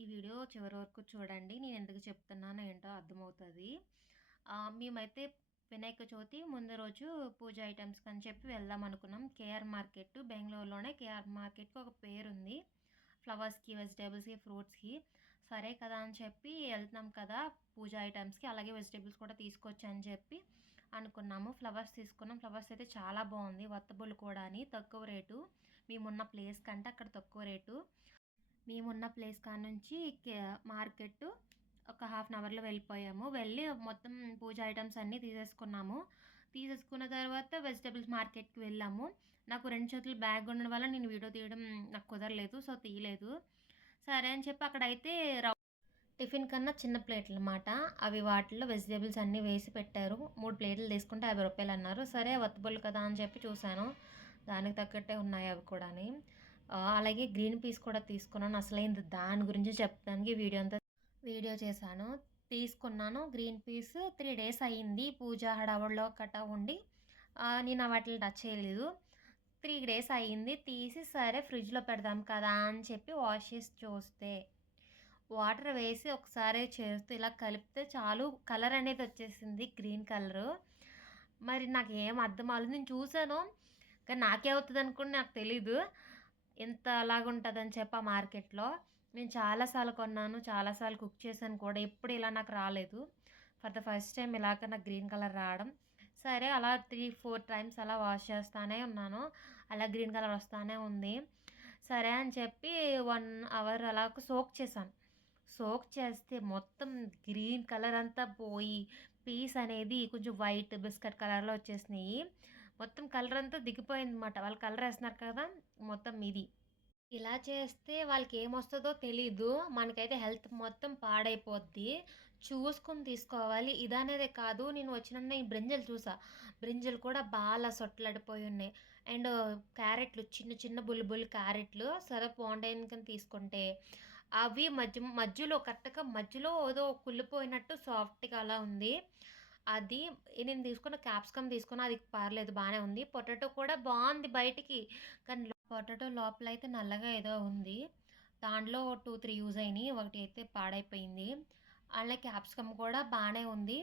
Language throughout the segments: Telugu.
ఈ వీడియో చివరి వరకు చూడండి. నేను ఎందుకు చెప్తున్నానో ఏంటో అర్థమవుతుంది. మేమైతే వినాయక చవితి ముందు రోజు పూజ ఐటమ్స్కి అని చెప్పి వెళ్దాం అనుకున్నాం. కేఆర్ మార్కెట్ బెంగళూరులోనే కేఆర్ మార్కెట్కి ఒక పేరు ఉంది ఫ్లవర్స్కి వెజిటేబుల్స్కి ఫ్రూట్స్కి సరే కదా అని చెప్పి వెళ్తున్నాం కదా పూజ ఐటమ్స్కి. అలాగే వెజిటేబుల్స్ కూడా తీసుకొచ్చి అని చెప్పి అనుకున్నాము. ఫ్లవర్స్ తీసుకున్నాం. ఫ్లవర్స్ అయితే చాలా బాగుంది. వత్తబుల్ కూడా అని తక్కువ రేటు. మేమున్న ప్లేస్ కంటే అక్కడ తక్కువ రేటు. మేమున్న ప్లేస్ కాడ నుంచి మార్కెట్ ఒక హాఫ్ అన్ అవర్లో వెళ్ళిపోయాము. వెళ్ళి మొత్తం పూజ ఐటమ్స్ అన్నీ తీసేసుకున్నాము. తీసేసుకున్న తర్వాత వెజిటేబుల్స్ మార్కెట్కి వెళ్ళాము. నాకు రెండు చేతులు బ్యాగ్ ఉండడం వల్ల నేను వీడియో తీయడం నాకు కుదరలేదు సో తీయలేదు. సరే అని చెప్పి అక్కడైతే టిఫిన్ కన్నా చిన్న ప్లేట్లు అనమాట అవి వాటిల్లో వెజిటేబుల్స్ అన్నీ వేసి పెట్టారు. మూడు ప్లేట్లు తీసుకుంటే యాభై రూపాయలు అన్నారు. సరే వత్తబుల్ కదా అని చెప్పి చూశాను. దానికి తగ్గట్టే ఉన్నాయి అవి కూడా అలాగే గ్రీన్ పీస్ కూడా తీసుకున్నాను. అసలు దాని గురించి చెప్పడానికి వీడియో అంతా వీడియో చేశాను. తీసుకున్నాను గ్రీన్ పీస్. త్రీ డేస్ అయ్యింది పూజ హడావుడిలో కట్టా ఉండి. నేను వాటిని టచ్ చేయలేదు. త్రీ డేస్ అయ్యింది. తీసి సరే ఫ్రిడ్జ్లో పెడదాం కదా అని చెప్పి వాష్ చేసి చూస్తే వాటర్ వేసి ఒకసారి చేస్తూ ఇలా కలిపితే చాలు కలర్ అనేది వచ్చేసింది గ్రీన్ కలరు. మరి నాకు ఏం అర్థం అవ్వలేదు. నేను చూసాను కానీ నాకే అవుతుంది అనుకుని నాకు తెలీదు. ఎంత అలాగుంటుందని చెప్పి ఆ మార్కెట్లో. నేను చాలాసార్లు కొన్నాను చాలాసార్లు కుక్ చేశాను కూడా. ఎప్పుడు ఇలా నాకు రాలేదు. ఫర్ ద ఫస్ట్ టైం ఇలాగ నాకు గ్రీన్ కలర్ రావడం. సరే అలా త్రీ ఫోర్ టైమ్స్ అలా వాష్ చేస్తానే ఉన్నాను. అలా గ్రీన్ కలర్ వస్తానే ఉంది. సరే అని చెప్పి వన్ అవర్ అలా సోక్ చేశాను. సోక్ చేస్తే మొత్తం గ్రీన్ కలర్ అంతా పోయి పీస్ అనేది కొంచెం వైట్ బిస్కెట్ కలర్లో వచ్చేసినాయి. మొత్తం కలర్ అంతా దిగిపోయింది అనమాట వాళ్ళు కలర్ వేస్తున్నారు కదా మొత్తం ఇది ఇలా చేస్తే వాళ్ళకి ఏమొస్తుందో తెలీదు. మనకైతే హెల్త్ మొత్తం పాడైపోద్ది. చూసుకొని తీసుకోవాలి. ఇదనేదే కాదు నేను వచ్చిన ఈ బ్రింజలు చూసా. బ్రింజలు కూడా బాగా సొట్టలడిపోయి ఉన్నాయి. అండ్ క్యారెట్లు చిన్న చిన్న బుల్బుల్ క్యారెట్లు సరే బాగుంటాయని తీసుకుంటే అవి మధ్య మధ్యలో కరెక్ట్గా మధ్యలో ఏదో కుళ్ళిపోయినట్టు సాఫ్ట్గా అలా ఉంది. అది నేను తీసుకున్న క్యాప్సికమ్ తీసుకున్న అది పర్లేదు బాగానే ఉంది. పొటాటో కూడా బాగుంది బయటికి. కానీ పొటాటో లోపల అయితే నల్లగా ఏదో ఉంది. దాంట్లో టూ త్రీ యూజ్ అయినాయి. ఒకటి అయితే పాడైపోయింది. అలాగే క్యాప్సికమ్ కూడా బాగానే ఉంది.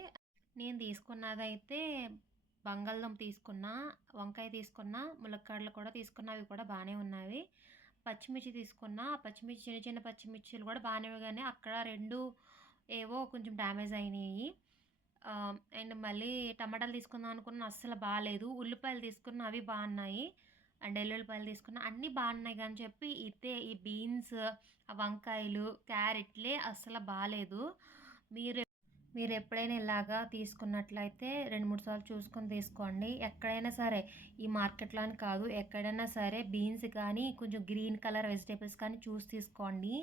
నేను తీసుకున్నదైతే బంగాళదుంప తీసుకున్నా వంకాయ తీసుకున్నా ములక్కాడలు కూడా తీసుకున్నా అవి కూడా బాగానే ఉన్నాయి పచ్చిమిర్చి తీసుకున్నా పచ్చిమిర్చి చిన్న చిన్న పచ్చిమిర్చిలు కూడా బాగానే కానీ అక్కడ రెండు ఏవో కొంచెం డ్యామేజ్ అయినాయి. అండ్ మళ్ళీ టమాటాలు తీసుకుందాం అనుకున్న అస్సలు బాగాలేదు ఉల్లిపాయలు తీసుకున్న అవి బాగున్నాయి. అండ్ ఎల్లుల్లిపాయలు తీసుకున్న అన్నీ బాగున్నాయి కానీ చెప్పి ఇదే ఈ బీన్స్ వంకాయలు క్యారెట్లే అస్సలు బాగాలేదు మీరు మీరు ఎప్పుడైనా ఇలాగా తీసుకున్నట్లయితే రెండు మూడు సార్లు చూసుకొని తీసుకోండి. ఎక్కడైనా సరే ఈ మార్కెట్లో అని కాదు ఎక్కడైనా సరే బీన్స్ కానీ కొంచెం గ్రీన్ కలర్ వెజిటేబుల్స్ కానీ చూసి తీసుకోండి.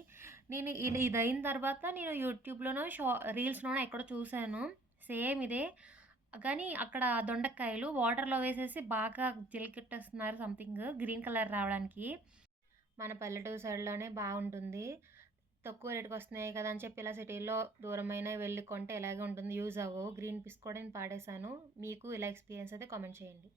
నేను ఇది అయిన తర్వాత నేను యూట్యూబ్లోనో షా రీల్స్లోనో ఎక్కడో చూశాను. సేమ్ ఇదే. కానీ అక్కడ దొండకాయలు వాటర్లో వేసేసి బాగా చిలికెట్టేస్తున్నారు సంథింగ్ గ్రీన్ కలర్ రావడానికి. మన పల్లెటూరు సైడ్లోనే బాగుంటుంది. తక్కువ రేటుకి వస్తున్నాయి కదా అని చెప్పి ఇలా సిటీలో దూరమైన వెళ్ళి కొంటే ఇలాగే ఉంటుంది యూజ్ అవ్వవు. గ్రీన్ పీస్ కూడా నేను పాడేశాను. మీకు ఇలా ఎక్స్పీరియన్స్ అయితే కామెంట్ చేయండి.